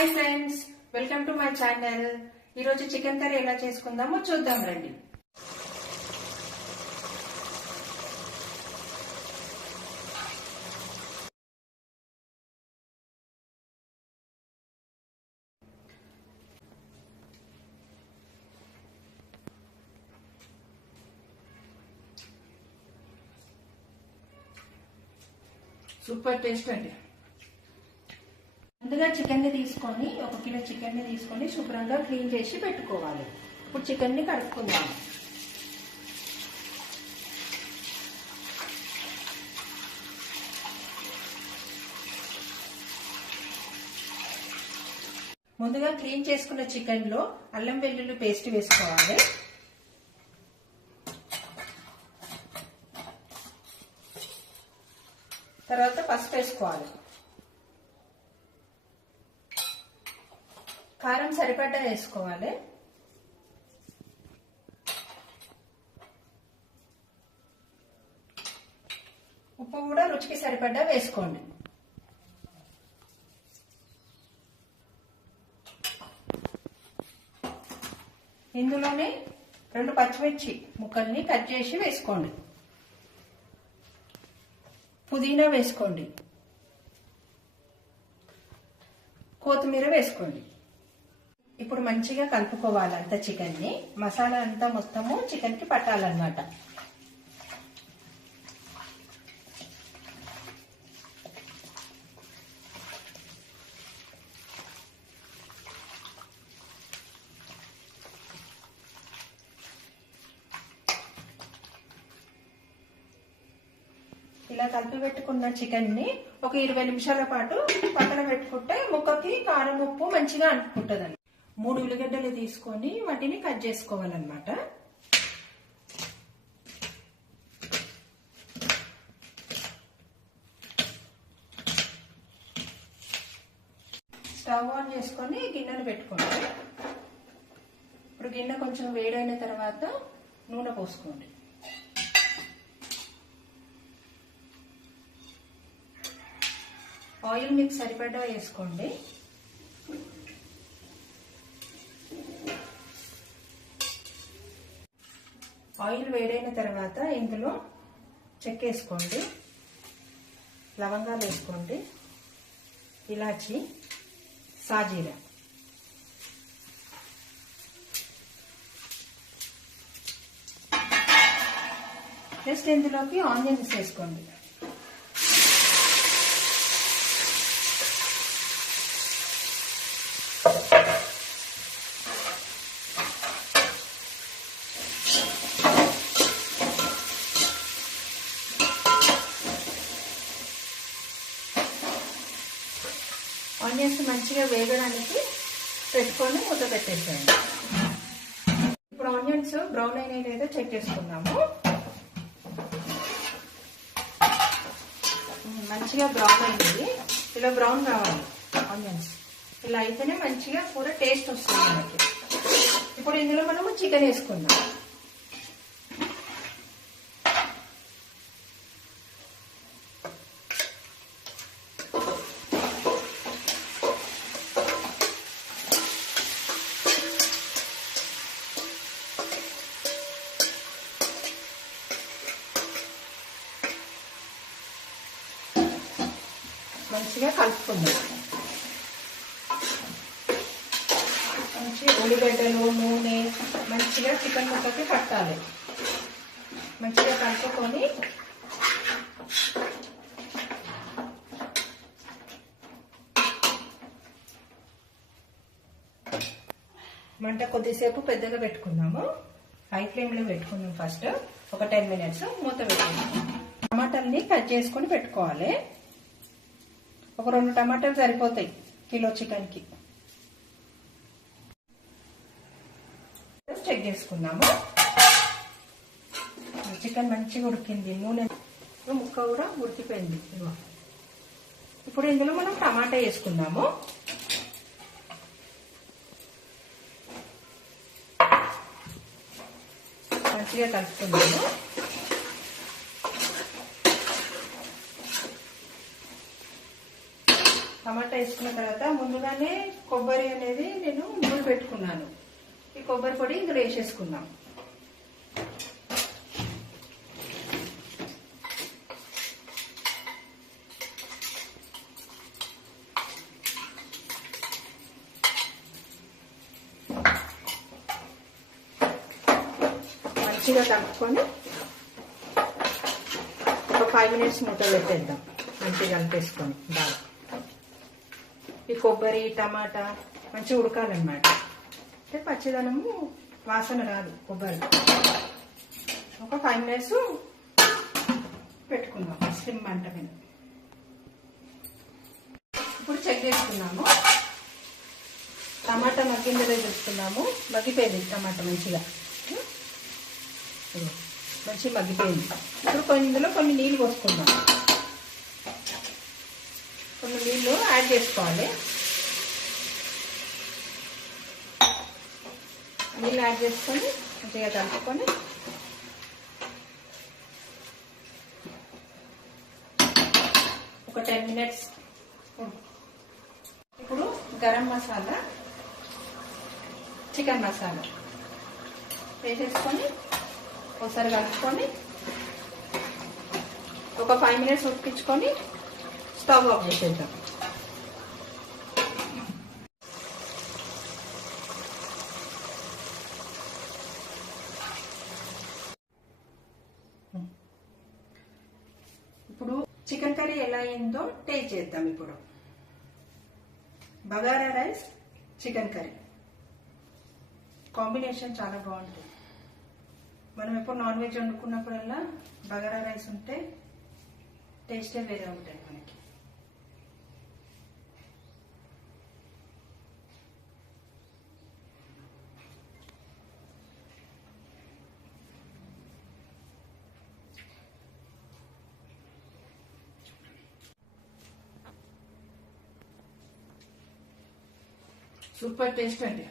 Hi friends, welcome to my channel. ఈరోజు chicken curry ఎలా చేసుకుందామో చూద్దాం రండి. సూపర్ టేస్ట్ అండి. ముందుగా చికెన్ ని తీసుకొని 1 కిలో చికెన్ ని తీసుకొని శుభ్రంగా క్లీన్ చేసి పెట్టుకోవాలి. ఇప్పుడు చికెన్ ని కడుక్కుందాం. ముందుగా క్లీన్ చేసుకున్న చికెన్ లో అల్లం వెల్లుల్లి పేస్ట్ వేసుకోవాలి. తర్వాత పసుపు వేసుకోవాలి. కారం సరిపడా వేసుకోవాలి. ఉప్పు కూడా రుచికి సరిపడా వేసుకోండి. ఇందులోనే 2 పచ్చిమిర్చి ముక్కల్ని కట్ చేసి వేసుకోండి. పుదీనా వేసుకోండి. కొత్తిమీర వేసుకోండి. ఇప్పుడు మంచిగా కలుపుకోవాలి అంతా చికెన్ ని. మసాలా అంతా మొత్తము చికెన్ కి పట్టాలన్నమాట. ఇలా కలిపి పెట్టుకున్న చికెన్ ని ఒక 20 నిమిషాల పాటు పక్కన పెట్టుకుంటే ముక్కకి కారం ఉప్పు మంచిగా అంటుకుంటుందండి. 3 ఉల్లిగడ్డలు తీసుకొని వాటిని కట్ చేసుకోవాలన్నమాట. స్టవ్ ఆన్ చేసుకొని గిన్నెను పెట్టుకోండి. ఇప్పుడు గిన్నె కొంచెం వేడైన తర్వాత నూనె పోసుకోండి. ఆయిల్ మీకు సరిపడా వేసుకోండి. ఆయిల్ వేడైన తర్వాత ఇందులో చెక్క వేసుకోండి, లవంగాలు వేసుకోండి, ఇలాచి, సాజీరా, నెక్స్ట్ ఇందులోకి ఆనియన్స్ వేసుకోండి. ఆనియన్స్ మంచిగా వేగడానికి పెట్టుకొని మూత పెట్టేసేయండి. ఇప్పుడు ఆనియన్స్ బ్రౌన్ అయినాయి లేదో చెక్ చేసుకుందాము. మంచిగా బ్రౌన్ అయింది. ఇలా బ్రౌన్ కావాలి ఆనియన్స్. ఇలా అయితేనే మంచిగా కూర టేస్ట్ వస్తుంది మనకి. ఇప్పుడు ఇందులో మనము చికెన్ వేసుకుందాం. మంచిగా కలుపుకుందాం. మంచిగా ఉల్లిగడ్డలు నూనె మంచిగా చికెన్ ముక్కకి పట్టాలి. మంచిగా కలుపుకొని మంట కొద్దిసేపు పెద్దగా పెట్టుకుందాము. హై ఫ్లేమ్ లో పెట్టుకుందాం. ఫస్ట్ ఒక 10 మినిట్స్ మూత పెట్టుకుందాం. టమాటాలని కట్ చేసుకొని పెట్టుకోవాలి. ఒక 2 టమాటాలు సరిపోతాయి కిలో చికెన్ కి. చెక్ చేసుకుందాము. చికెన్ మంచిగా ఉడికింది. నూనె ముక్క కూడా ఉడికిపోయింది. ఇప్పుడు ఇందులో మనం టమాటా వేసుకుందాము. మంచిగా కలుపుకుందాము. టమాటా వేసుకున్న తర్వాత ముందుగానే కొబ్బరి అనేది నేను నూనె పెట్టుకున్నాను. ఈ కొబ్బరి పొడి ఇందులో వేసేసుకుందాం. మంచిగా కలుపుకొని ఒక 5 మినిట్స్ మూత పెట్టేద్దాం. మంచిగా కలిపేసుకొని బాగా ఈ కొబ్బరి టమాటా మంచిగా ఉడకాలన్నమాట. అంటే పచ్చిదనము వాసన రాదు కొబ్బరి. ఒక 5 మినిట్స్ పెట్టుకుందాం స్లిమ్ మంట మీద. ఇప్పుడు చెక్ చేసుకున్నాము. టమాటా మగ్గిందో చూస్తున్నాము. మగ్గిపోయింది టమాటా మంచిగా మగ్గిపోయింది. ఇప్పుడు ఇందులో కొన్ని నీళ్ళు పోసుకుందాం. కొన్ని నీళ్ళు యాడ్ చేసుకోవాలి. నీళ్ళు యాడ్ చేసుకొని మంచిగా కలుపుకొని ఒక 10 మినిట్స్. ఇప్పుడు గరం మసాలా, చికెన్ మసాలా వేసేసుకొని ఒకసారి కలుపుకొని ఒక 5 మినిట్స్ ఉడికించుకొని స్టవ్ ఆఫ్ చేసేద్దాం. ఇప్పుడు చికెన్ కర్రీ ఎలా అయిందో టేస్ట్ చేద్దాం. ఇప్పుడు bagara rice chicken curry combination చాలా బాగుంటుంది. మనం ఎప్పుడు నాన్ వెజ్ వండుకున్నప్పుడల్లా బగారా రైస్ ఉంటే టేస్టే వేరే ఉంటుంది మనకి. సూపర్ టేస్ట్ అండి.